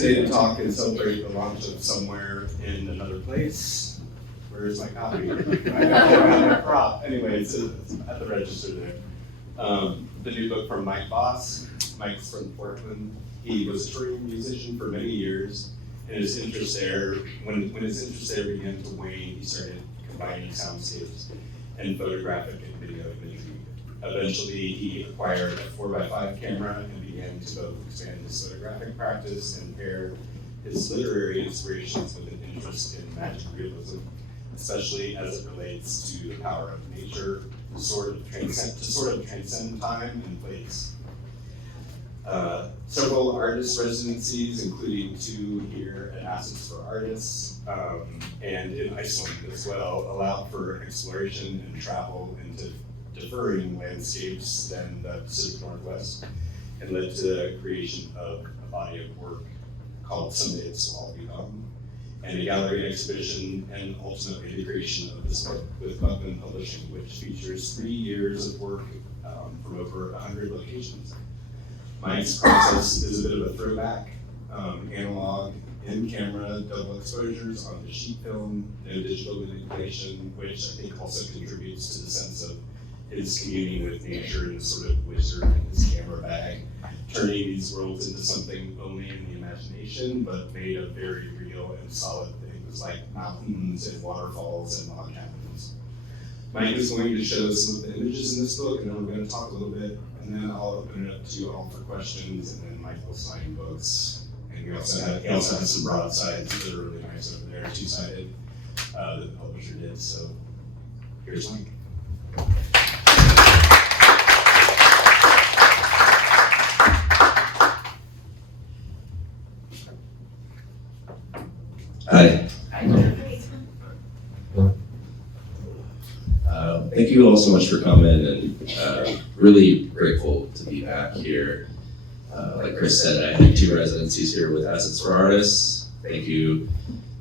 today to talk and celebrate the launch of Somewhere in Another Place. Where's my copy? I got my prop. Anyway, it's at the register there. The new book from Mike Voss. Mike's from Portland. He was a touring musician for many years, and his interest there, when his interest there began to wane, he started combining soundscapes and photographic and video imagery. Eventually, he acquired a 4x5 camera and began to both expand his photographic practice and pair his literary inspirations with an interest in magic realism, especially as it relates to the power of nature to sort of transcend time and place. Several artist residencies, including 2 here at Assets for Artists and in Iceland as well, allowed for exploration and travel into differing landscapes than the Pacific Northwest, and led to the creation of a body of work called Someday It's All Become, and a gallery exhibition, and ultimately the creation of this book with Buckman Publishing, which features 3 years of work from over 100 locations. Mike's process is a bit of a throwback, analog, in-camera, double exposures onto sheet film, no digital manipulation, which I think also contributes to the sense of his communing with nature and sort of wizard in his camera bag, turning these worlds into something only in the imagination, but made of very real and solid things like mountains and waterfalls and log cabins. Mike is going to show some of the images in this book, and then we're going to talk a little bit, and then I'll open it up to you all for questions, and then Mike will sign books. And he also has some broadsides that are really nice over there, 2-sided, that the publisher did. So here's Mike. Hi. Thank you all so much for coming, and really grateful to be back here. Like Chris said, I had 2 residencies here with Assets for Artists. Thank you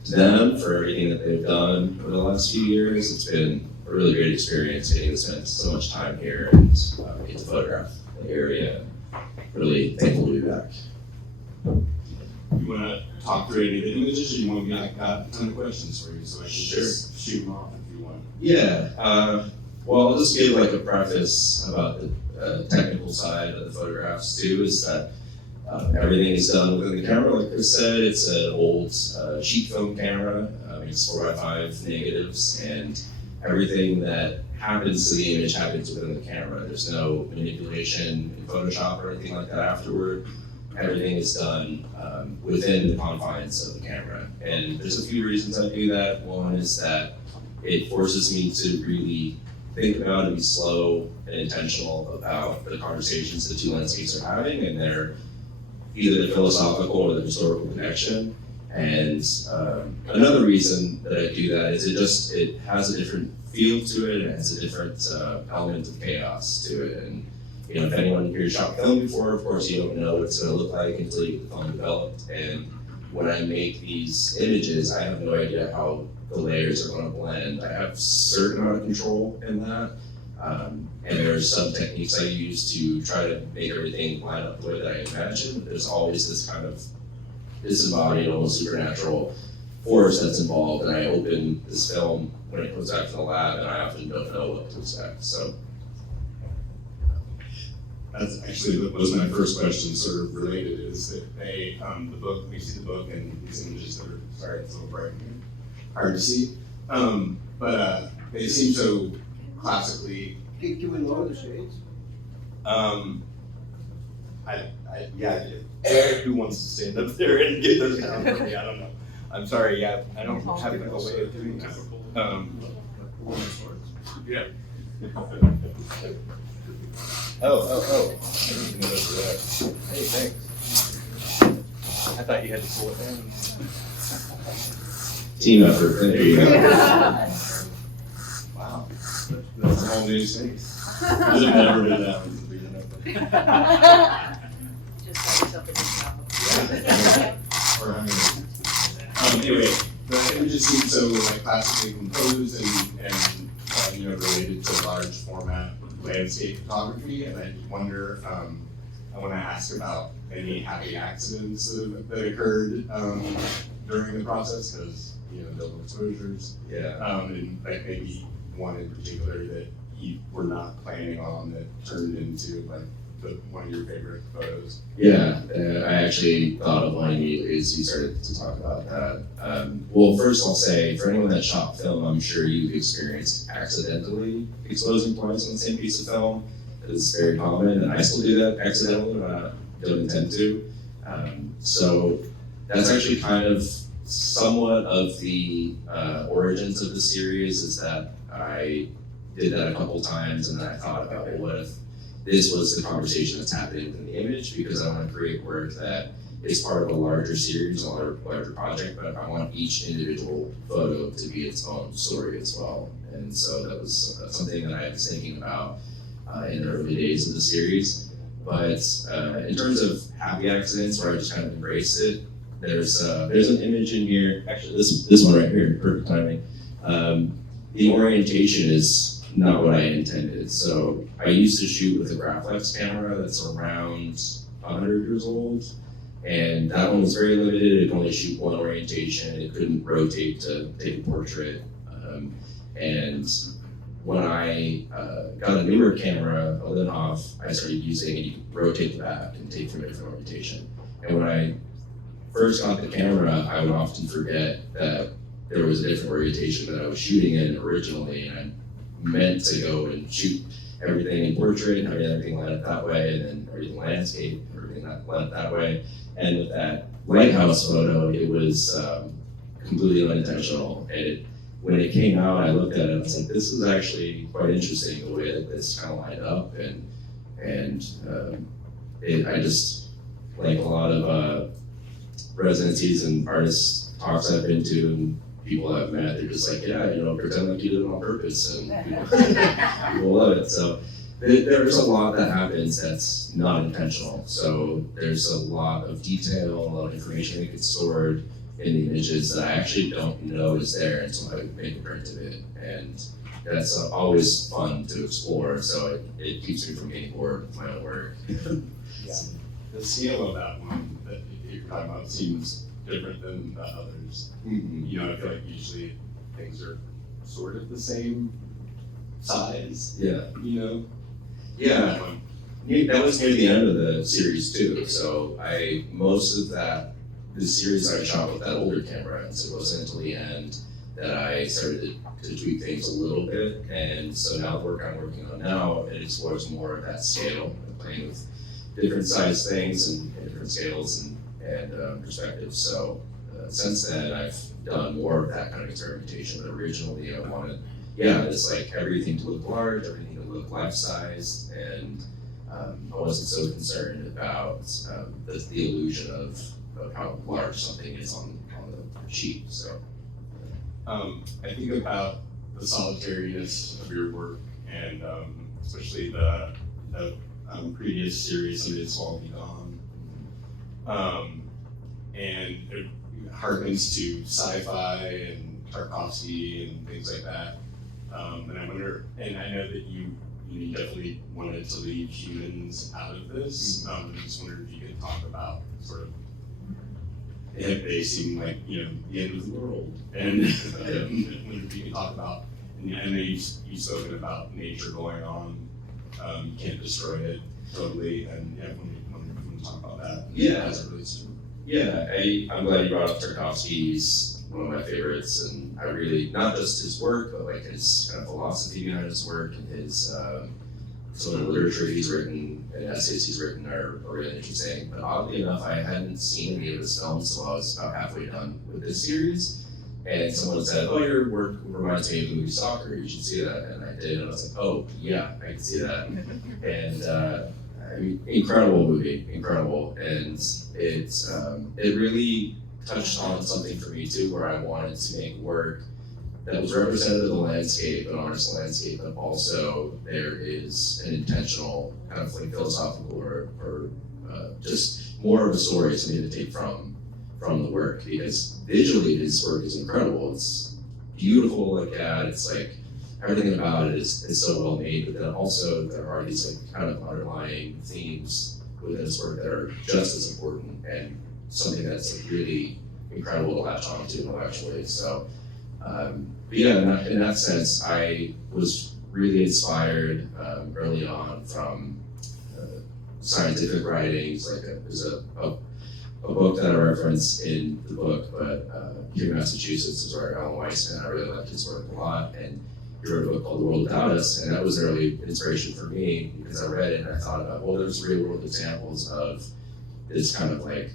to them for everything that they've done over the last few years. It's been a really great experience getting to spend so much time here and get to photograph the area. Really thankful to be back. You want to talk through any of the images, or you want me to got a ton of questions for you, so I can just shoot them off if you want? Yeah. Well, I'll just give like a preface about the technical side of the photographs too, is that everything is done within the camera. Like Chris said, it's an old sheet film camera. It's 4x5 negatives, and everything that happens to the image happens within the camera. There's no manipulation in Photoshop or anything like that afterward. Everything is done within the confines of the camera. And there's a few reasons I do that. One is that it forces me to really think about and be slow and intentional about the conversations the 2 landscapes are having, and their either the philosophical or the historical connection. And another reason that I do that is it has a different feel to it, and it has a different element of chaos to it. And you know, if anyone here shot film before, of course you don't know what it's going to look like until you get the film developed. And when I make these images, I have no idea how the layers are going to blend. I have a certain amount of control in that, and there's some techniques I use to try to make everything line up the way that I imagine. There's always this kind of disembodied, almost supernatural force that's involved, and I open this film when it goes back to the lab, and I often don't know what to expect. So that's actually what was my first question, sort of related, is that the book, we see the book and these images that are, sorry, it's a little bright here, hard to see, but they seem so classically. Can we lower the shades? Yeah, I did. Who wants to stand up there and get those down for me? I don't know. I'm sorry, yeah, I don't have a way of doing that. Yeah. Oh. I didn't even know those were there. Hey, thanks. I thought you had to pull it down. team effort, there you go. Wow, that's a whole new space. I've never been that one. Just got yourself a job. Or anyway, the images seem so like classically composed and related to large format landscape photography, and I wonder, I want to ask about any happy accidents that occurred during the process, because double exposures, and like maybe one in particular that you were not planning on that turned into like one of your favorite photos. Yeah, I actually thought of one immediately as you started to talk about that. Well, first I'll say, for anyone that shot film, I'm sure you've experienced accidentally exposing twice on the same piece of film. It's very common, and I still do that accidentally, but I don't intend to. So that's actually kind of somewhat of the origins of the series, is that I did that a couple times, and then I thought about, well, what if this was the conversation that's happening within the image, because I want to create work that is part of a larger series, a larger project, but I want each individual photo to be its own story as well. And so that was something that I was thinking about in the early days of the series. But in terms of happy accidents, where I just kind of embraced it, there's an image in here, actually this one right here, perfect timing. The orientation is not what I intended. So I used to shoot with a Graflex camera that's around 100 years old, and that one was very limited. It could only shoot one orientation. It couldn't rotate to take a portrait. And when I got a newer camera, a Linhof, I started using, and you could rotate the back and take from a different orientation. And when I first got the camera, I would often forget that there was a different orientation that I was shooting in originally, and I meant to go and shoot everything in portrait, having everything line up that way, and then everything landscape, everything line up that way. And with that lighthouse photo, it was completely unintentional. And when it came out, I looked at it and I was like, this is actually quite interesting, the way that this kind of lined up. I just, like a lot of residencies and artists talks I've been to and people I've met, they're just like, yeah, pretend like you did it on purpose, and people love it. So there's a lot that happens that's not intentional. So there's a lot of detail, a lot of information that gets stored in the images that I actually don't know is there until I make a print of it. And that's always fun to explore, so it keeps me from getting bored with my own work. Yeah. The scale of that one that you're talking about seems different than the others. Mm-hmm. I feel like usually things are sort of the same size. Yeah. Yeah. That was near the end of the series too. So most of the series I shot with that older camera, and so it wasn't until the end that I started to tweak things a little bit. And so now the work I'm working on now, it explores more of that scale, playing with different size things and different scales and perspectives. So since then, I've done more of that kind of experimentation. But originally, I wanted, it's like everything to look large, everything to look life-sized, and I wasn't so concerned about the illusion of how large something is on the sheet. So I think about the solitariness of your work, and especially the previous series, Someday This Will All Be Gone. And it harkens to sci-fi and Tarkovsky and things like that. And I wonder, and I know that you definitely wanted to leave humans out of this. I just wondered if you could talk about sort of, they seem like, the end of the world. And I wonder if you could talk about, and I know you've spoken about nature going on. You can't destroy it totally, and I wonder if you can talk about that. Yeah. As it relates to. Yeah, I'm glad you brought up Tarkovsky. He's one of my favorites, and I really, not just his work, but like his kind of philosophy behind his work and his some of the literature he's written and essays he's written are really interesting. But oddly enough, I hadn't seen any of his films until I was about halfway done with this series. And someone said, "Oh, your work reminds me of the movie Soccer. You should see that." And I did, and I was like, "Oh, yeah, I can see that." And incredible movie, incredible, and it really touched on something for me too, where I wanted to make work that was representative of the landscape, an honest landscape, but also there is an intentional kind of like philosophical or just more of a story to me to take from the work, because visually his work is incredible. It's beautiful to look at. It's like everything about it is so well made, but then also there are these like kind of underlying themes within his work that are just as important and something that's like really incredible to latch onto intellectually. So, but yeah, in that sense, I was really inspired early on from scientific writings. Like there's a book that I reference in the book, but here in Massachusetts is where Alan Weissman, I really liked his work a lot, and he wrote a book called The World Without Us, and that was an early inspiration for me because I read it and I thought about, well, there's real world examples of this kind of like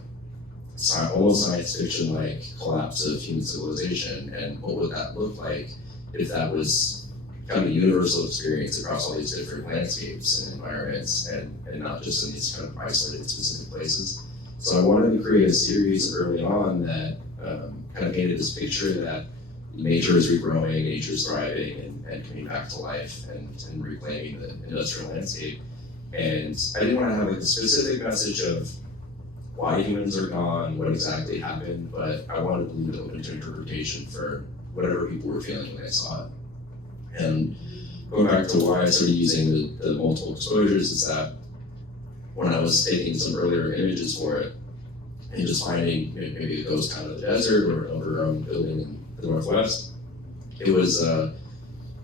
almost science fiction like collapse of human civilization, and what would that look like if that was kind of a universal experience across all these different landscapes and environments, and not just in these kind of isolated specific places. So I wanted to create a series early on that kind of painted this picture that nature is regrowing, nature is thriving, and coming back to life and reclaiming the industrial landscape. And I didn't want to have like a specific message of why humans are gone, what exactly happened, but I wanted to leave it open to interpretation for whatever people were feeling when they saw it. And going back to why I started using the multiple exposures is that when I was taking some earlier images for it and just finding maybe a ghost out of the desert or an overgrown building in the Northwest, it was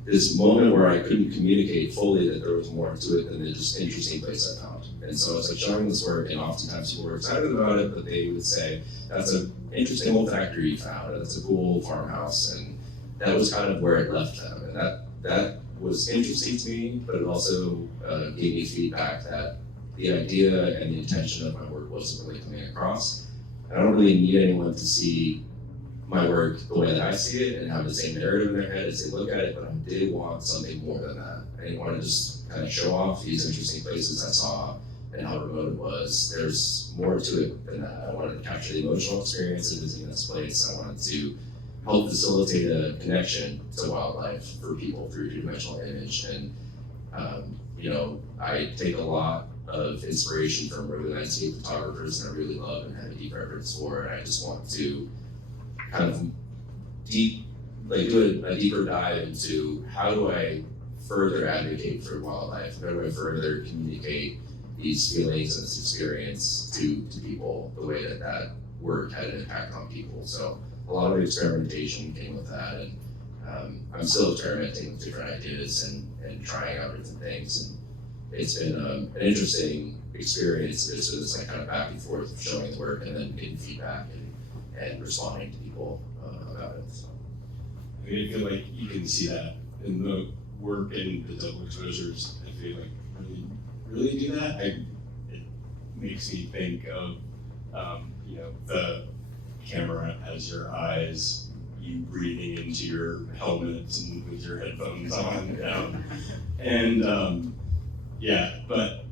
this moment where I couldn't communicate fully that there was more to it than the just interesting place I found. And so I was like showing this work, and oftentimes people were excited about it, but they would say, that's an interesting old factory you found, or that's a cool farmhouse, and that was kind of where it left them. And that was interesting to me, but it also gave me feedback that the idea and the intention of my work wasn't really coming across. And I don't really need anyone to see my work the way that I see it and have the same narrative in their head as they look at it, but I did want something more than that. I didn't want to just kind of show off these interesting places I saw and how remote it was. There's more to it than that. I wanted to capture the emotional experience of visiting this place. I wanted to help facilitate a connection to wildlife for people through two-dimensional image. And I take a lot of inspiration from early landscape photographers, and I really love and have a deep reverence for, and I just want to kind of do a deeper dive into how do I further advocate for wildlife, how do I further communicate these feelings and this experience to people the way that work had an impact on people. So a lot of experimentation came with that, and I'm still experimenting with different ideas and trying out different things, and it's been an interesting experience. It's been this like kind of back and forth of showing the work and then getting feedback and responding to people about it. So. I mean, I feel like you can see that in the work and the double exposures. I feel like really do that. It makes me think of the camera as your eyes, you breathing into your helmet and with your headphones on, but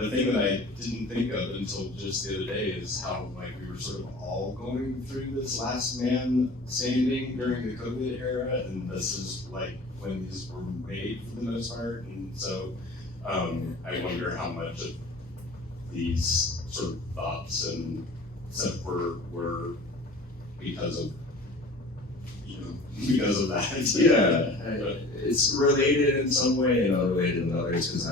the thing that I didn't think of until just the other day is how like we were sort of all going through this last man standing during the COVID era, and this is like when these were made for the most part, and so I wonder how much of these sort of thoughts and stuff were because of that. Yeah, it's related in some way and unrelated in others, because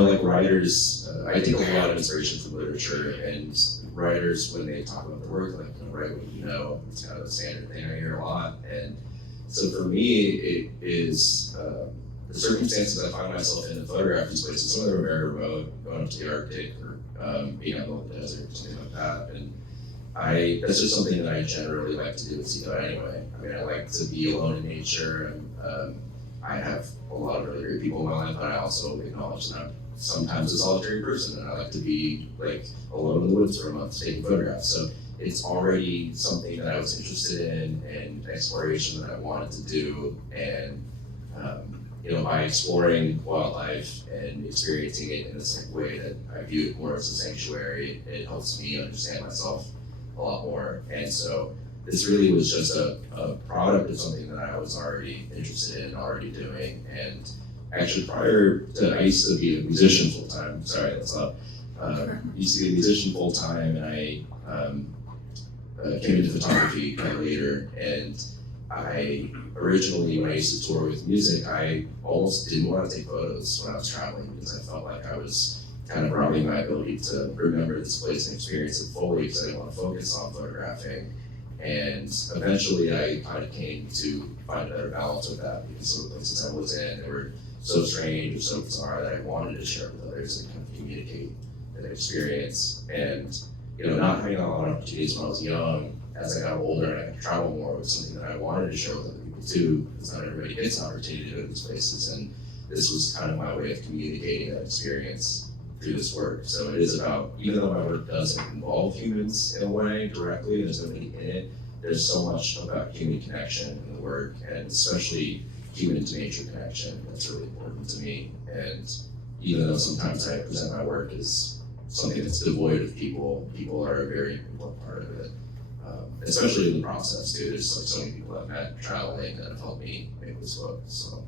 like writers, I take a lot of inspiration from literature, and writers, when they talk about their work, like, write what you know, it's kind of a standard thing I hear a lot. And so for me, it is the circumstances I find myself in to photograph these places. Some of them are very remote, going up to the Arctic or being out in the desert or something like that. And that's just something that I generally like to do with Seago anyway. I mean, I like to be alone in nature, and I have a lot of really great people in my life, but I also acknowledge that I'm sometimes a solitary person, and I like to be like alone in the woods for a month taking photographs. So it's already something that I was interested in and exploration that I wanted to do. And by exploring wildlife and experiencing it in this way that I view it more as a sanctuary, it helps me understand myself a lot more. And so this really was just a product of something that I was already interested in, already doing. And actually prior to, I used to be a musician full time. Sorry, that's up. Used to be a musician full time, and I came into photography kind of later. And I originally, when I used to tour with music, I almost didn't want to take photos when I was traveling, because I felt like I was kind of robbing my ability to remember this place and experience it fully because I didn't want to focus on photographing. And eventually I kind of came to find a better balance with that because some of the places I was in, they were so strange or so bizarre that I wanted to share with others and kind of communicate that experience. And, not having a lot of opportunities when I was young, as I got older and I could travel more was something that I wanted to share with other people too, because not everybody gets an opportunity to go to these places. And this was kind of my way of communicating that experience through this work. So it is about, even though my work doesn't involve humans in a way directly, there's nobody in it, there's so much about human connection in the work, and especially human to nature connection that's really important to me. And even though sometimes I present my work as something that's devoid of people, people are a very important part of it. Especially in the process too. There's like so many people I've met traveling that have helped me make this book. So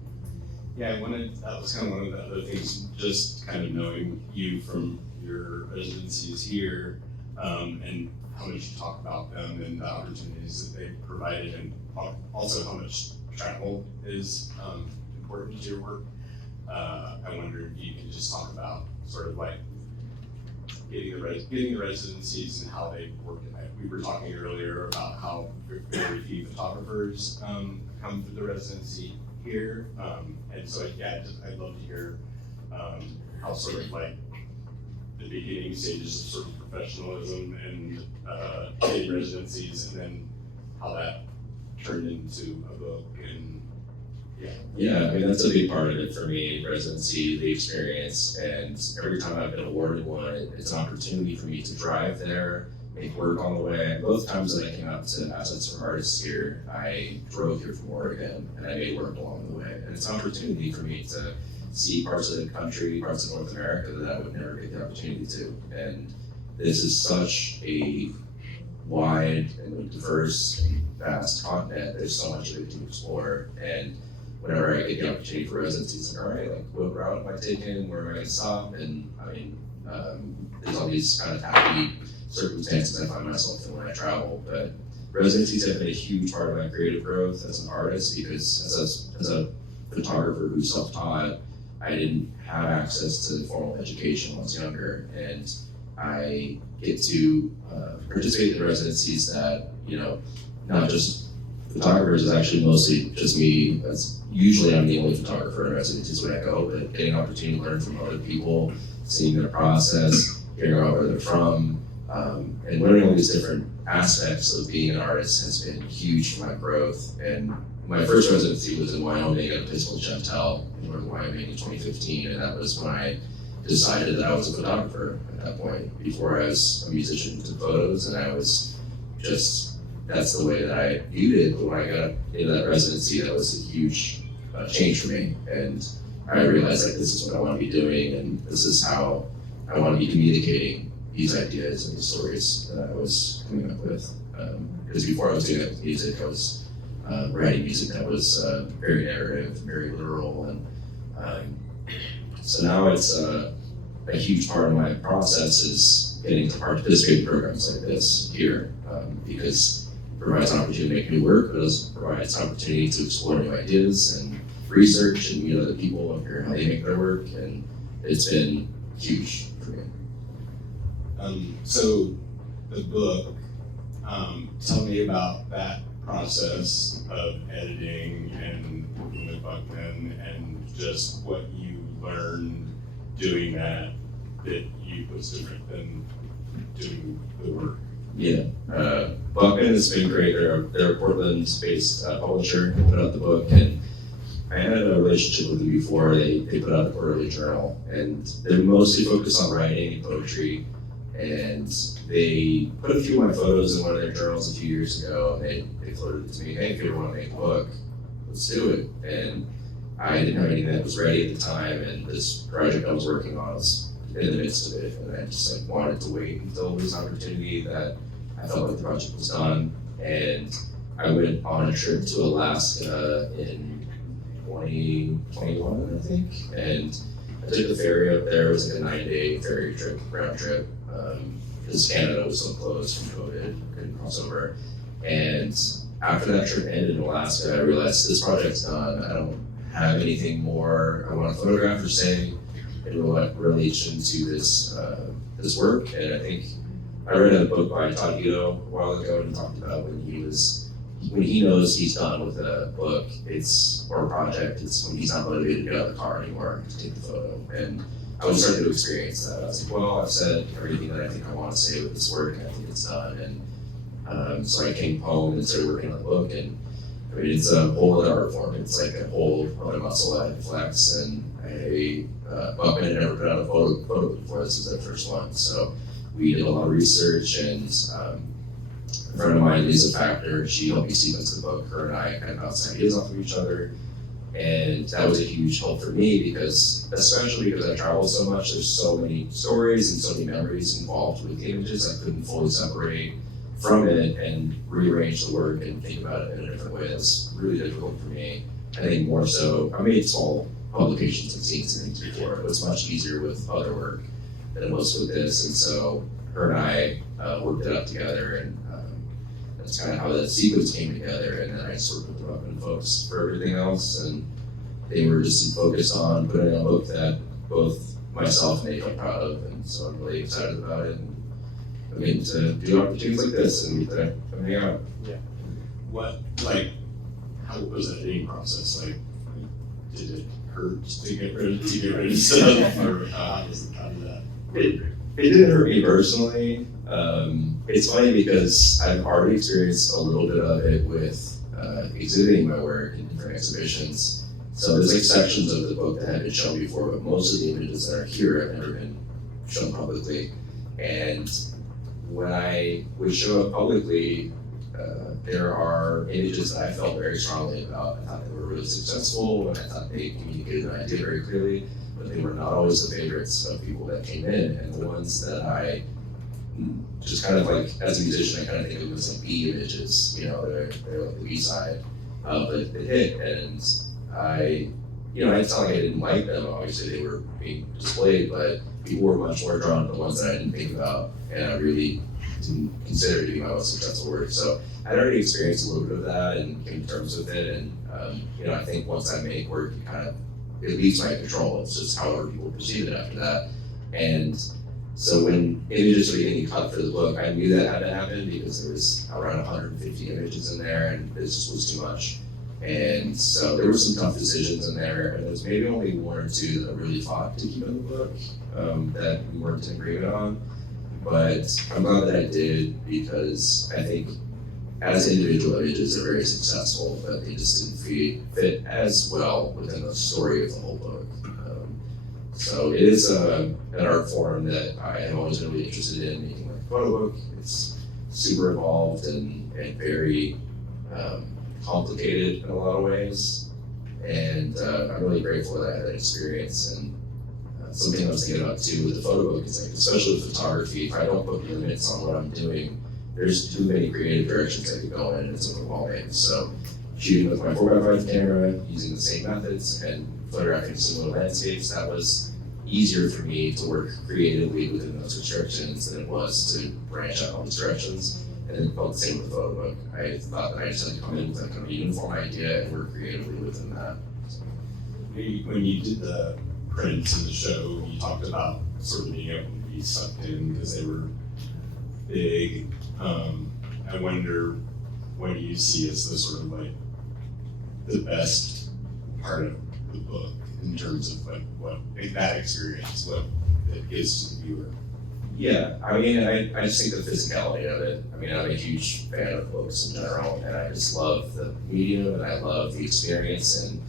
Yeah, that was kind of one of the other things, just kind of knowing you from your residencies here, and how much you talk about them and the opportunities that they provided, and also how much travel is important to your work. I wonder if you could just talk about sort of like getting the residencies and how they work. We were talking earlier about how very few photographers come through the residency here, and so I'd love to hear how sort of like the beginning stages of sort of professionalism and getting residencies, and then how that turned into a book. And yeah, I mean that's a big part of it for me, residency, the experience, and every time I've been awarded one, it's an opportunity for me to drive there, make work on the way. Both times that I came out to Assets for Artists here, I drove here from Oregon and I made work along the way. And it's an opportunity for me to see parts of the country, parts of North America that I would never get the opportunity to. And this is such a wide and diverse and vast continent. There's so much of it to explore. And whenever I get the opportunity for residency, it's like, all right, like what route am I taking? Where am I going to stop? And I mean, there's all these kind of happy circumstances I find myself in when I travel. But residencies have been a huge part of my creative growth as an artist, because as a photographer who's self-taught, I didn't have access to formal education when I was younger, and I get to participate in residencies that, not just photographers, it's actually mostly just me. Usually I'm the only photographer in residencies when I go, but getting an opportunity to learn from other people, seeing their process, hearing about where they're from, and learning all these different aspects of being an artist has been huge for my growth. And my first residency was in Wyoming at a place called Chantel in northern Wyoming in 2015, and that was when I decided that I was a photographer at that point. Before I was a musician who took photos, and I was just, that's the way that I viewed it. But when I got into that residency, that was a huge change for me, and I realized like this is what I want to be doing, and this is how I want to be communicating these ideas and these stories that I was coming up with. Because before I was doing that with music, I was writing music that was very narrative, very literal, and so now it's a huge part of my process is getting to participate in programs like this here, because it provides an opportunity to make new work, but it also provides an opportunity to explore new ideas and research and meet other people and hear how they make their work, and it's been huge for me. So the book, tell me about that process of editing and working with Buckman, and just what you learned doing that was different than doing the work. Yeah, Buckman has been great. They're a Portland-based publisher who put out the book, and I had a relationship with them before. They put out a quarterly journal, and they're mostly focused on writing and poetry. And they put a few of my photos in one of their journals a few years ago, and they floated it to me, hey, if you ever want to make a book, let's do it. And I didn't have anything that was ready at the time, and this project I was working on was in the midst of it, and I just like wanted to wait until there was an opportunity that I felt like the project was done. And I went on a trip to Alaska in 2021, I think, and I took the ferry up there. It was like a 9-day ferry trip, round trip, because Canada was so closed from COVID, couldn't cross over. And after that trip ended in Alaska, I realized this project's done. I don't have anything more I want to photograph or say, in relation to this this work. And I think I read a book by Todd a while ago, and he talked about when he knows he's done with a book, or a project, it's when he's not motivated to get out of the car anymore to take the photo. And I was starting to experience that. I was like, well, I've said everything that I think I want to say with this work, and I think it's done. And so I came home and started working on the book, and I mean, it's a whole other art form. It's like a whole other muscle I had to flex, and Buckman had never put out a photo before. This was their first one. So we did a lot of research, and a friend of mine, Lisa Factor, she helped me sequence the book. Her and I kind of bounced ideas off of each other. And that was a huge help for me especially because I travel so much, there's so many stories and so many memories involved with the images. I couldn't fully separate from it and rearrange the work and think about it in a different way. That's really difficult for me. I think more so, I made small publications and scenes and things before. It was much easier with other work than it was with this. And so her and I worked it up together, and that's kind of how that sequence came together. And then I sort of put them up in folks for everything else. And they were just focused on putting out a book that both myself and they felt proud of. And so I'm really excited about it. And I'm getting to do opportunities like this and get to come hang out. Yeah. How was that editing process? Like, did it hurt to get rid of stuff? Or how did that work? It didn't hurt me personally. It's funny because I've already experienced a little bit of it with exhibiting my work in different exhibitions. So there's like sections of the book that have been shown before, but most of the images that are here have never been shown publicly. And when I would show up publicly, there are images that I felt very strongly about. I thought they were really successful, and I thought they communicated an idea very clearly, but they were not always the favorites of people that came in. And the ones that I just kind of like, as a musician, I kind of think of them as like B images, they're like the B side of the hit. And it's not like I didn't like them, obviously they were being displayed, but people were much more drawn to the ones that I didn't think about, and I really didn't consider to be my most successful work. So I'd already experienced a little bit of that and came to terms with it. And I think once I make work, it leaves my control. It's just however people perceive it after that. And so when images were getting cut for the book, I knew that had to happen because there was around 150 images in there, and it just was too much. And so there were some tough decisions in there, and there was maybe only one or two that I really fought to keep in the book that we weren't in agreement on. But I'm glad that I did, because I think as individual images they're very successful, but they just didn't fit as well within the story of the whole book. So it is an art form that I have always been really interested in, making like a photo book. It's super involved and very complicated in a lot of ways. And I'm really grateful that I had that experience. And something I was thinking about too with the photo book is like, especially with photography, if I don't put limits on what I'm doing, there's too many creative directions I could go in, and it's overwhelming. So shooting with my 4x5 camera, using the same methods, and photographing similar landscapes, that was easier for me to work creatively within those restrictions than it was to branch out all these directions. And it felt the same with the photo book. I thought that I just had to come in with like a uniform idea and work creatively within that. When you did the prints in the show, you talked about sort of being able to be sucked in because they were big. I wonder, what do you see as the sort of like the best part of the book in terms of like what that experience, what it gives to the viewer? Yeah, I mean, I just think the physicality of it. I mean, I'm a huge fan of books in general, and I just love the medium, and I love the experience, and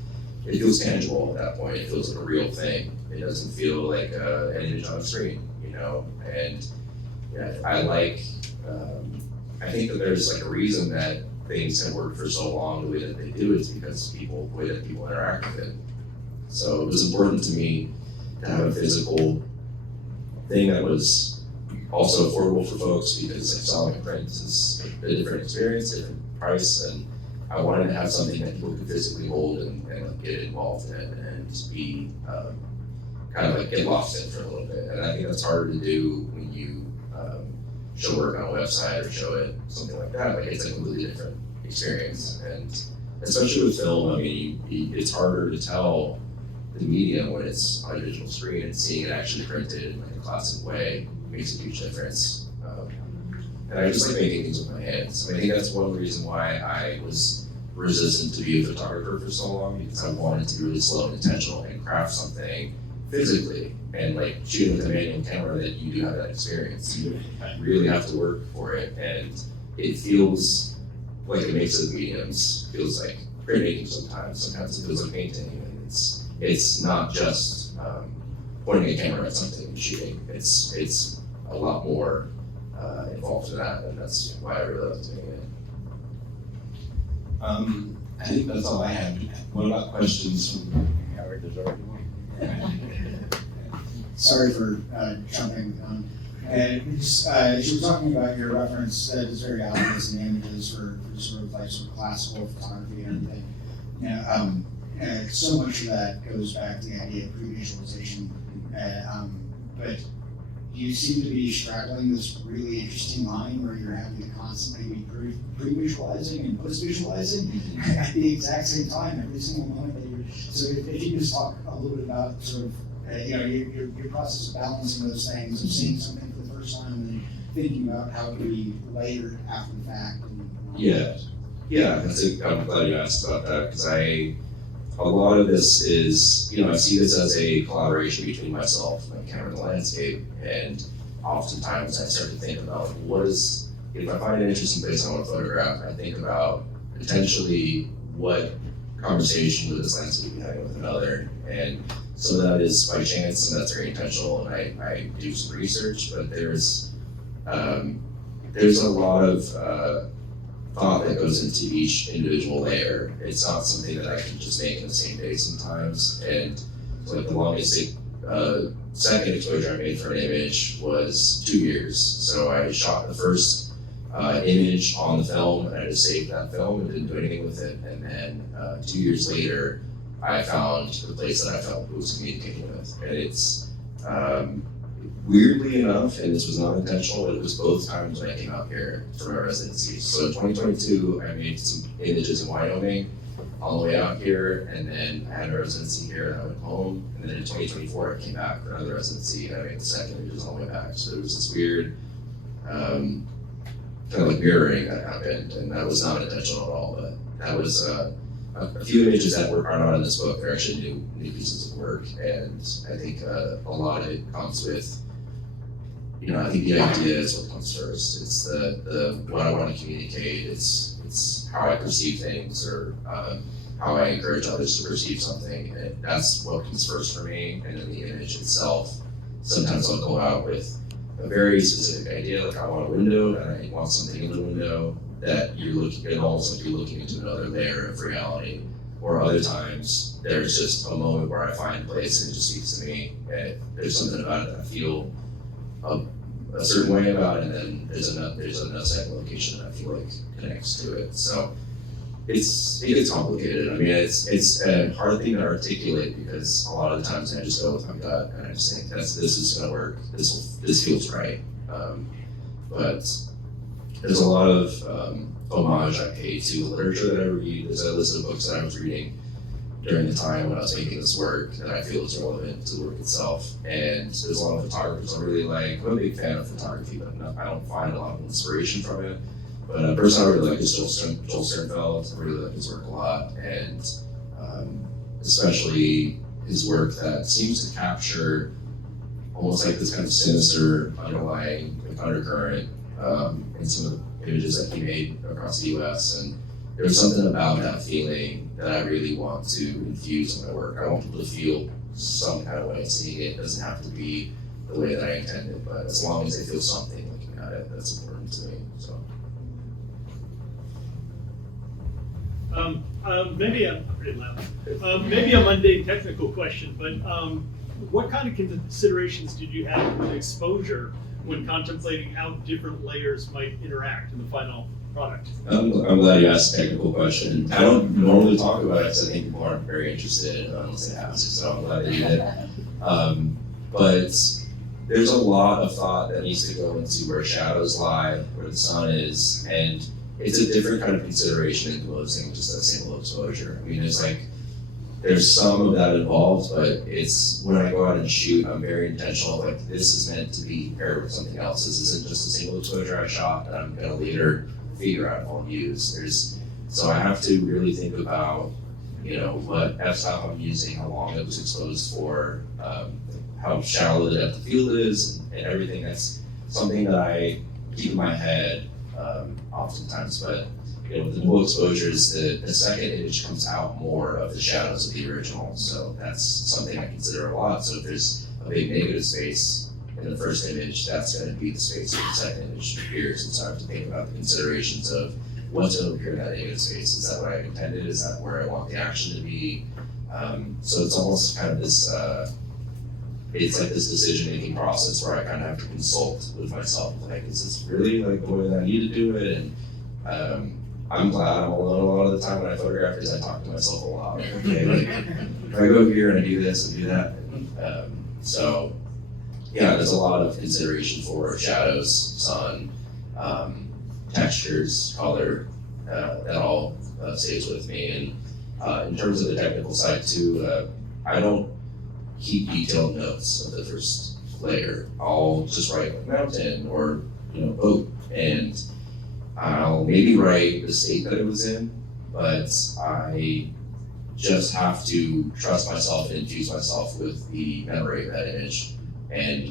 it feels tangible at that point. It feels like a real thing. It doesn't feel like an image on a screen, and I think that there's like a reason that things have worked for so long the way that they do is because the way that people interact with it. So it was important to me to have a physical thing that was also affordable for folks, because like selling a print is a different experience, different price, and I wanted to have something that people could physically hold and like get involved in and just be kind of like get lost in for a little bit. And I think that's harder to do when you show work on a website or show it something like that. Like it's a completely different experience, and especially with film, I mean, it's harder to tell the medium when it's on a digital screen and seeing it actually printed in like a classic way makes a huge difference. And I just like making things with my hands. I think that's one reason why I was resistant to be a photographer for so long, because I wanted to be really slow and intentional and craft something physically. And like shooting with a manual camera, that you do have that experience. You really have to work for it, and it feels like a mix of mediums. It feels like printmaking sometimes. Sometimes it feels like painting, and it's not just pointing a camera at something and shooting. It's a lot more involved in that, and that's why I really love doing it. I think that's all I have. What about questions from Howard, there's already one. Sorry for jumping on. As you were talking about your reference that is very obvious in images for sort of classical photography and everything. You know, so much of that goes back to the idea of pre-visualization. But you seem to be straddling this really interesting line where you're having to constantly be pre-visualizing and post-visualizing at the exact same time, every single moment that you're. So if you could just talk a little bit about sort of your process of balancing those things, of seeing something for the first time and then thinking about how it would be layered after the fact. Yeah, I'm glad you asked about that, because a lot of this is, I see this as a collaboration between myself, my camera, and the landscape, and oftentimes I start to think about if I find an interesting place I want to photograph, I think about potentially what conversation would this landscape be having with another, and some of that is by chance, and that's very intentional, and I do some research, but there's a lot of thought that goes into each individual layer. It's not something that I can just make in the same day sometimes. And so like the longest second exposure I made for an image was 2 years. So I shot the first image on the film, and I just saved that film and didn't do anything with it. And then 2 years later, I found the place that I felt it was communicating with. And it's weirdly enough, and this was not intentional, it was both times when I came out here for my residency. So in 2022, I made some images in Wyoming on the way out here, and then I had a residency here and I went home. And then in 2024, I came back for another residency and I made the second images on the way back. So there was this weird kind of like mirroring that happened, and that was not intentional at all, but that was a few images that are not in this book. They're actually new pieces of work, and I think a lot of it comes with, I think the idea is what comes first. It's the what I want to communicate. It's how I perceive things, or how I encourage others to perceive something. And that's what comes first for me. And then the image itself, sometimes I'll go out with a very specific idea, like I want a window, and I want something in the window that you're looking at, almost like you're looking into another layer of reality. Or other times, there's just a moment where I find a place and it just speaks to me, and there's something about it that I feel a certain way about it, and then there's another second location that I feel like connects to it. So it gets complicated. I mean, it's a hard thing to articulate, because a lot of the times I just go with my gut and I just think this is gonna work. This feels right. But there's a lot of homage I pay to the literature that I read. There's a list of books that I was reading during the time when I was making this work that I feel is relevant to the work itself. And there's a lot of photographers I really like. I'm a big fan of photography, but I don't find a lot of inspiration from it. But a person I really like is Joel Sternfeld. I really like his work a lot, and especially his work that seems to capture almost like this kind of sinister underlying undercurrent in some of the images that he made across the US. And there's something about that feeling that I really want to infuse in my work. I want people to feel some kind of way seeing it. It doesn't have to be the way that I intended, but as long as they feel something looking at it, that's important to me. So. Maybe I'm pretty loud. Maybe a mundane technical question, but what kind of considerations did you have with exposure when contemplating how different layers might interact in the final product? I'm glad you asked a technical question. I don't normally talk about it because I think people aren't very interested unless they ask, so I'm glad that you did. But there's a lot of thought that needs to go into where shadows lie, where the sun is, and it's a different kind of consideration in closing just that single exposure. I mean, it's like there's some of that involved, but it's when I go out and shoot, I'm very intentional. Like, this is meant to be paired with something else. This isn't just a single exposure I shot that I'm gonna later figure out if I'll use. So I have to really think about, what f-stop I'm using, how long it was exposed for, how shallow the depth of field is, and everything. That's something that I keep in my head oftentimes. But with the dual exposures, the second image comes out more of the shadows of the original. So that's something I consider a lot. So if there's a big negative space in the first image, that's going to be the space where the second image appears. And so I have to think about the considerations of what's going to appear in that negative space. Is that what I intended? Is that where I want the action to be? So it's almost kind of this, it's like this decision-making process where I kind of have to consult with myself. Like, is this really like the way that I need to do it? And I'm glad I'm alone a lot of the time when I photograph because I talk to myself a lot. Okay, like, if I go here and I do this and do that. So yeah, there's a lot of consideration for shadows, sun, textures, color, that all stays with me. And in terms of the technical side too, I don't keep detailed notes of the first layer. I'll just write like mountain or boat, and I'll maybe write the state that it was in, but I just have to trust myself and infuse myself with the memory of that image. And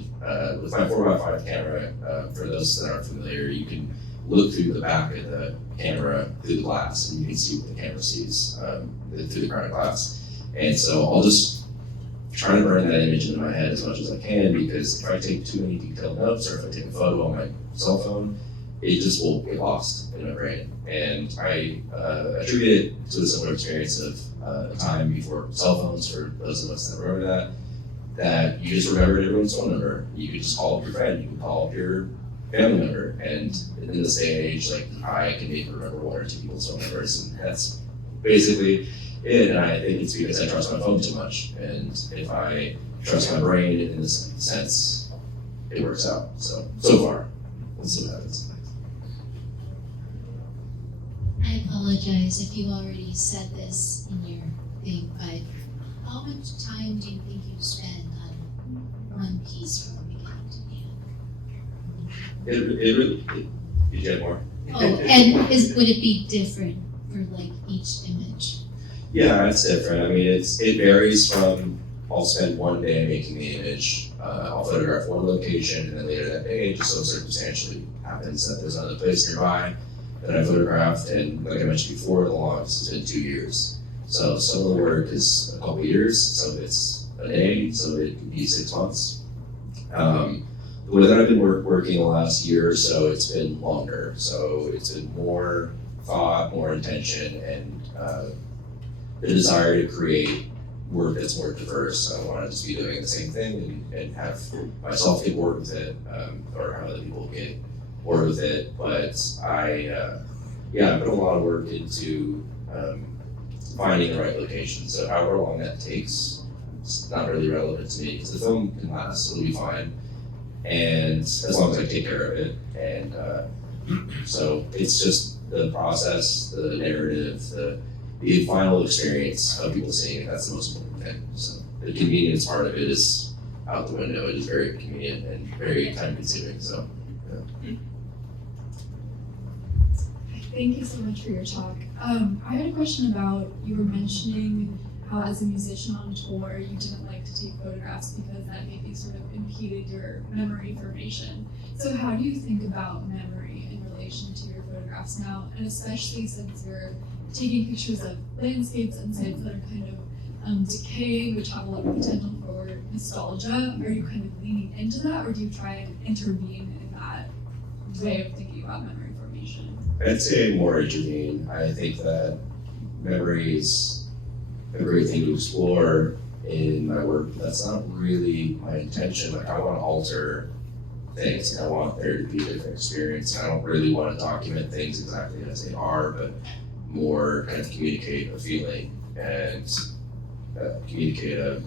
with my 4x5 camera, for those that aren't familiar, you can look through the back of the camera through the glass, and you can see what the camera sees through the ground glass. And so I'll just try to burn that image into my head as much as I can, because if I take too many detailed notes or if I take a photo on my cell phone, it just will get lost in my brain. And I attribute it to a similar experience of a time before cell phones, for those of us that remember that you just remembered everyone's phone number. You could just call up your friend, you could call up your family member, and in this day and age, like, I can maybe remember one or two people's phone numbers, and that's basically it. And I think it's because I trust my phone too much, and if I trust my brain in this sense, it works out. So far, we'll see what happens. I apologize if you already said this in your thing, but how much time do you think you spend on one piece from the beginning to the end? It really, you get more. Oh, and would it be different for like each image? Yeah, it's different. I mean, it varies from, I'll spend one day making the image, I'll photograph one location, and then later that day, it just so circumstantially happens that there's another place nearby that I photographed, and like I mentioned before, the longest has been 2 years. So some of the work is a couple years, some of it's a day, some of it could be 6 months. The way that I've been working the last year or so, it's been longer. So it's been more thought, more intention, and the desire to create work that's more diverse. I don't want to just be doing the same thing and have myself get bored with it, or have other people get bored with it. But I put a lot of work into finding the right location. So however long that takes, it's not really relevant to me, because the film can last, it'll be fine. And as long as I take care of it. And so it's just the process, the narrative, the final experience of people seeing it. That's the most important thing. So the convenience part of it is out the window. It is very inconvenient and very time consuming. So yeah. Thank you so much for your talk. I had a question about, you were mentioning how as a musician on tour, you didn't like to take photographs because that maybe sort of impeded your memory formation. So how do you think about memory in relation to your photographs now? And especially since you're taking pictures of landscapes and sites that are kind of decayed, which have a lot of potential for nostalgia. Are you kind of leaning into that, or do you try and intervene in that way of thinking about memory formation? I'd say more intervene. I think that memory is a great thing to explore in my work. That's not really my intention. Like, I want to alter things, and I want there to be a different experience. I don't really want to document things exactly as they are, but more kind of communicate a feeling and communicate an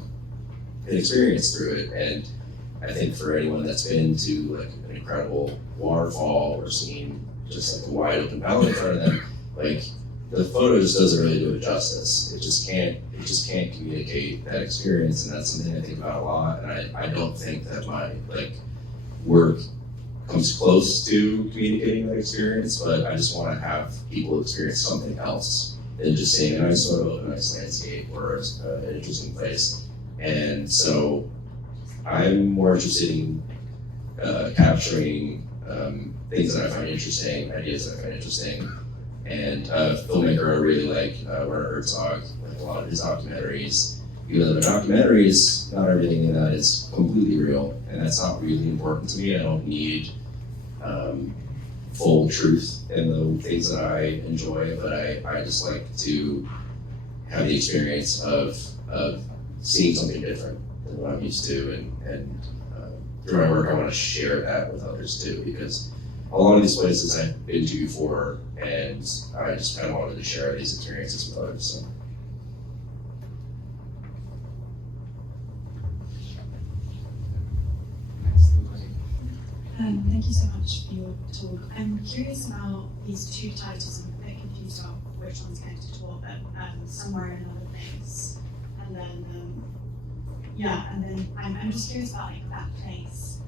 experience through it. And I think for anyone that's been to like an incredible waterfall or seen just like a wide open valley in front of them, like the photo just doesn't really do it justice. It just can't communicate that experience, and that's something I think about a lot. And I don't think that my work comes close to communicating that experience, but I just want to have people experience something else than just seeing a nice photo of a nice landscape or an interesting place. And so I'm more interested in capturing things that I find interesting, ideas that I find interesting. And a filmmaker I really like, Werner Herzog, like a lot of his documentaries. Even though the documentaries, not everything in that is completely real, and that's not really important to me. I don't need full truth in the things that I enjoy, but I just like to have the experience of seeing something different than what I'm used to, and through my work I want to share that with others too, because a lot of these places I've been to before, and I just kind of wanted to share these experiences with others. So. Thank you so much for your talk. I'm curious about these two titles. I'm a bit confused about which one's going to talk, but somewhere in another place. And then, I'm just curious about like that place.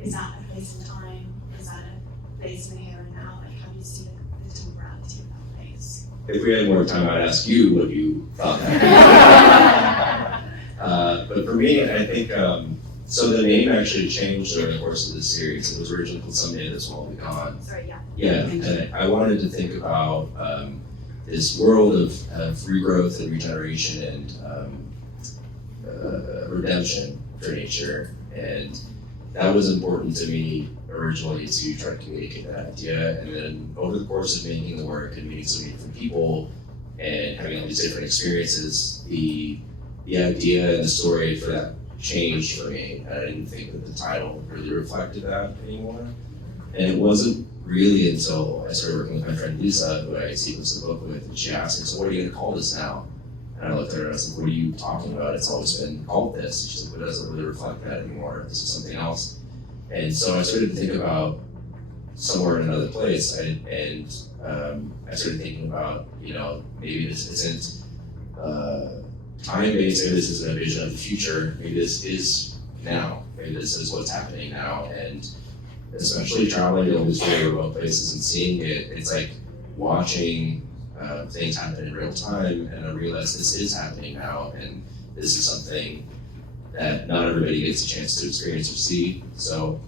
Is that a place in time? Is that a place in the here and now? Like, how do you see the temporality of that place? If we had more time, I'd ask you what you thought that. But for me, I think. So the name actually changed during the course of the series. It was originally called Someday This Will All Be Gone. Sorry, yeah. Yeah, and I wanted to think about this world of regrowth and regeneration and redemption for nature. And that was important to me originally to try to communicate that idea. And then over the course of making the work and meeting so many different people and having all these different experiences, the idea and the story for that changed for me. I didn't think that the title really reflected that anymore. And it wasn't really until I started working with my friend Lisa, who I sequenced the book with, and she asked me, so what are you going to call this now? And I looked at her and I was like, what are you talking about? It's always been called this. And she's like, well, it doesn't really reflect that anymore. This is something else. And so I started to think about somewhere in another place. I started thinking about, maybe this isn't time-based, maybe this isn't a vision of the future, maybe this is now, maybe this is what's happening now. And especially traveling to all these very remote places and seeing it, it's like watching things happen in real time, and I realized this is happening now, and this is something that not everybody gets a chance to experience or see. So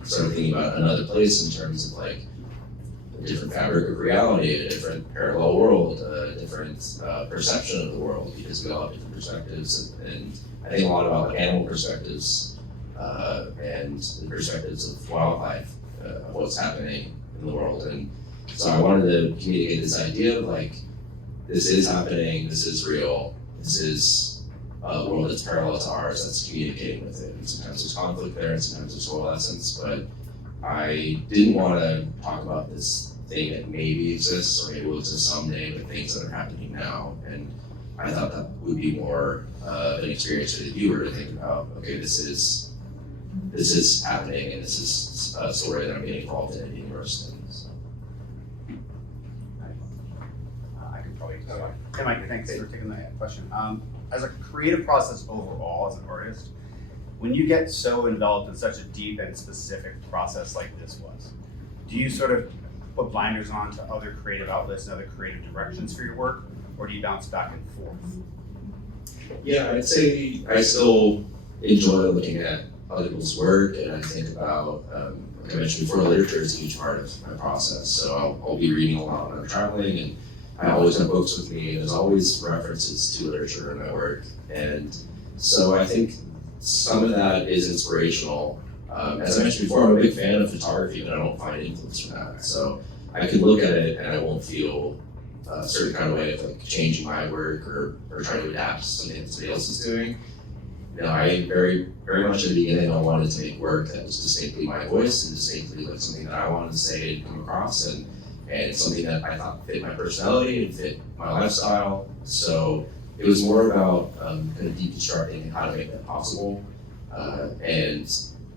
I started thinking about another place in terms of like a different fabric of reality, a different parallel world, a different perception of the world, because we all have different perspectives. And I think a lot about like animal perspectives and the perspectives of wildlife, of what's happening in the world. And so I wanted to communicate this idea of like, this is happening, this is real, this is a world that's parallel to ours, that's communicating with it. And sometimes there's conflict there, and sometimes there's coalescence, but I didn't want to talk about this thing that maybe exists or maybe will exist someday, but things that are happening now. And I thought that would be more an experience for the viewer to think about, okay, this is happening, and this is a story that I'm getting involved in and being immersed in. So. I could probably start. Hey Mike, thanks for taking that question. As a creative process overall, as an artist, when you get so enveloped in such a deep and specific process like this was, do you sort of put blinders on to other creative outlets and other creative directions for your work, or do you bounce back and forth? Yeah, I'd say I still enjoy looking at other people's work, and I think about, like I mentioned before, literature is a huge part of my process. So I'll be reading a lot when I'm traveling, and I always have books with me, and there's always references to literature in my work. And so I think some of that is inspirational. As I mentioned before, I'm a big fan of photography, but I don't find influence from that. So I can look at it and I won't feel a certain kind of way of like changing my work or trying to adapt to something that somebody else is doing. I very, very much in the beginning, I wanted to make work that was distinctly my voice and distinctly like something that I wanted to say and come across, and something that I thought fit my personality and fit my lifestyle. So it was more about kind of deconstructing how to make that possible. And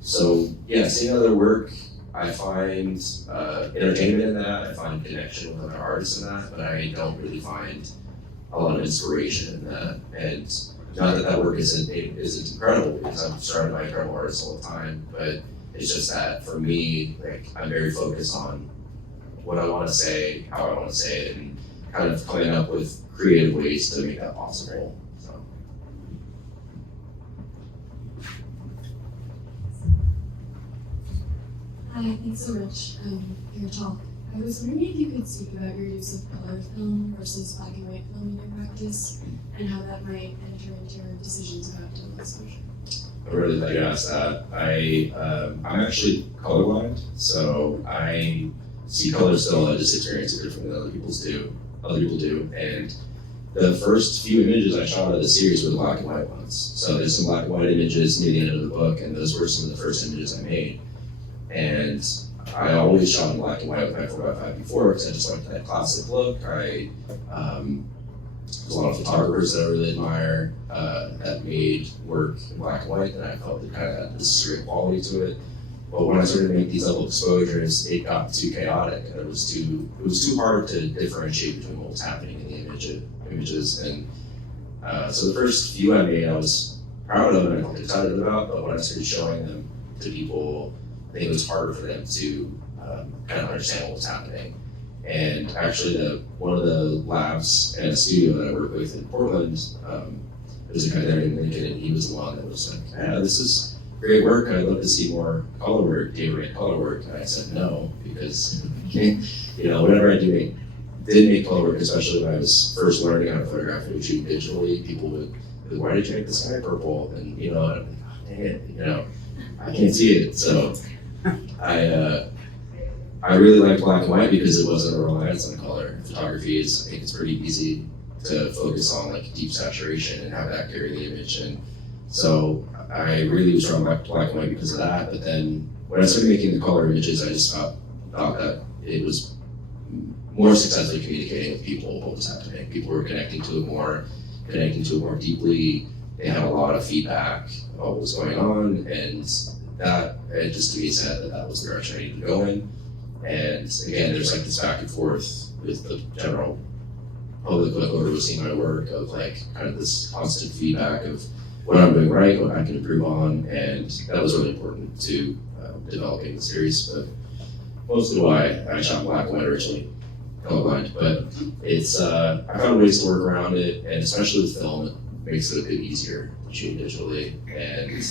so, yeah, seeing other work I find entertainment in that, I find connection with other artists in that, but I don't really find a lot of inspiration in that. And not that that work isn't incredible, because I'm surrounded by incredible artists all the time, but it's just that for me, like, I'm very focused on what I want to say, how I want to say it, and kind of coming up with creative ways to make that possible. So. Hi, thanks so much for your talk. I was wondering if you could speak about your use of color film versus black and white film in your practice, and how that might enter into your decisions about double exposure. I'm really glad you asked that. I'm actually colorblind, so I see color still. I just experience it differently than other people do. And the first few images I shot of the series were the black and white ones. So there's some black and white images near the end of the book, and those were some of the first images I made. And I always shot in black and white with my 4x5 before, because I just liked that classic look. There's a lot of photographers that I really admire that made work in black and white, and I felt it kind of had this great quality to it. But when I started to make these double exposures, it got too chaotic, and it was too hard to differentiate between what was happening in the images. And so the first few I made, I was proud of and I felt excited about, but when I started showing them to people, I think it was harder for them to kind of understand what was happening. And actually, one of the labs and a studio that I work with in Portland, there was a guy there named Lincoln, and he was the one that was like, "Yeah, this is great work. I'd love to see more color work. Do you ever make color work?" And I said no, because whenever I did make color work, especially when I was first learning how to photograph and shoot digitally, people would be like, "Why did you make the sky purple?" And and I'm like, "Oh, dang it, I can't see it." So I really liked black and white because it wasn't a reliance on color. Photography I think it's pretty easy to focus on like deep saturation and have that carry the image. And so I really was drawn back to black and white because of that. But then when I started making the color images, I just thought that it was more successfully communicating with people what was happening. People were connecting to it more deeply. They had a lot of feedback about what was going on, and that it just to me said that was the direction I needed to go in. And again, there's like this back and forth with the general public who was seeing my work of like kind of this constant feedback of what I'm doing right, what I can improve on, and that was really important to developing the series. But mostly why I shot black and white originally, colorblind. But it's I found ways to work around it, and especially with film, it makes it a bit easier to shoot digitally. And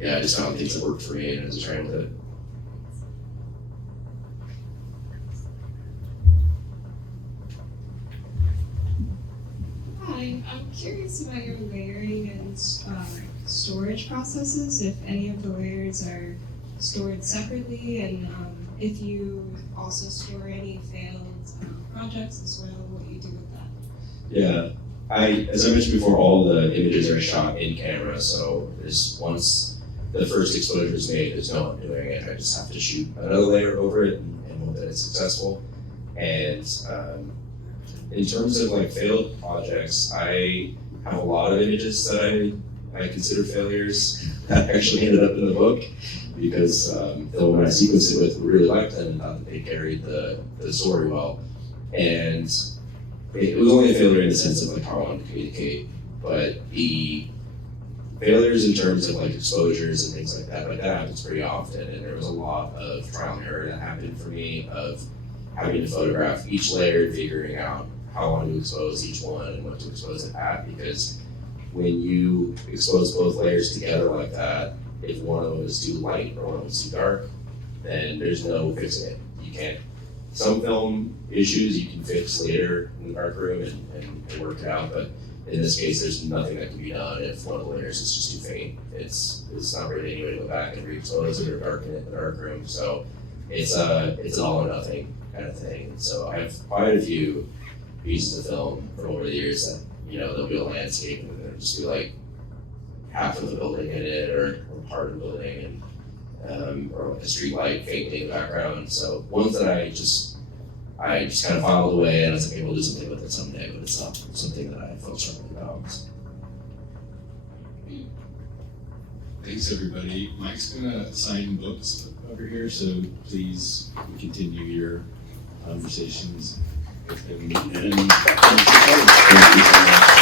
yeah, I just found things that worked for me, and I was just trying with it. Hi, I'm curious about your layering and storage processes, if any of the layers are stored separately, and if you also store any failed projects as well, what you do with that. Yeah, as I mentioned before, all the images are shot in camera, so once the first exposure is made, there's no undoing it. I just have to shoot another layer over it and hope that it's successful. And in terms of like failed projects, I have a lot of images that I consider failures that actually ended up in the book, because the one I sequenced it with really liked them and thought that they carried the story well. And it was only a failure in the sense of like how I wanted to communicate, but the failures in terms of like exposures and things like that happens pretty often. And there was a lot of trial and error that happened for me of having to photograph each layer and figuring out how I wanted to expose each one and what to expose it at, because when you expose both layers together like that, if one of them is too light or one of them is too dark, then there's no fixing it. You can't. Some film issues you can fix later in the darkroom and work it out, but in this case, there's nothing that can be done if one of the layers is just too faint. It's not really any way to go back and re-expose it or darken it in the darkroom. So it's an all or nothing kind of thing. So I have quite a few pieces of film from over the years that, there'll be a landscape and there'll just be like half of the building in it or part of the building, and or like a street light faintly in the background. So ones that I just kind of filed away, and I was like, okay, we'll do something with it someday, but it's not something that I felt strongly about. Thanks everybody. Mike's gonna sign books over here, so please continue your conversations with him. And Thank you so much.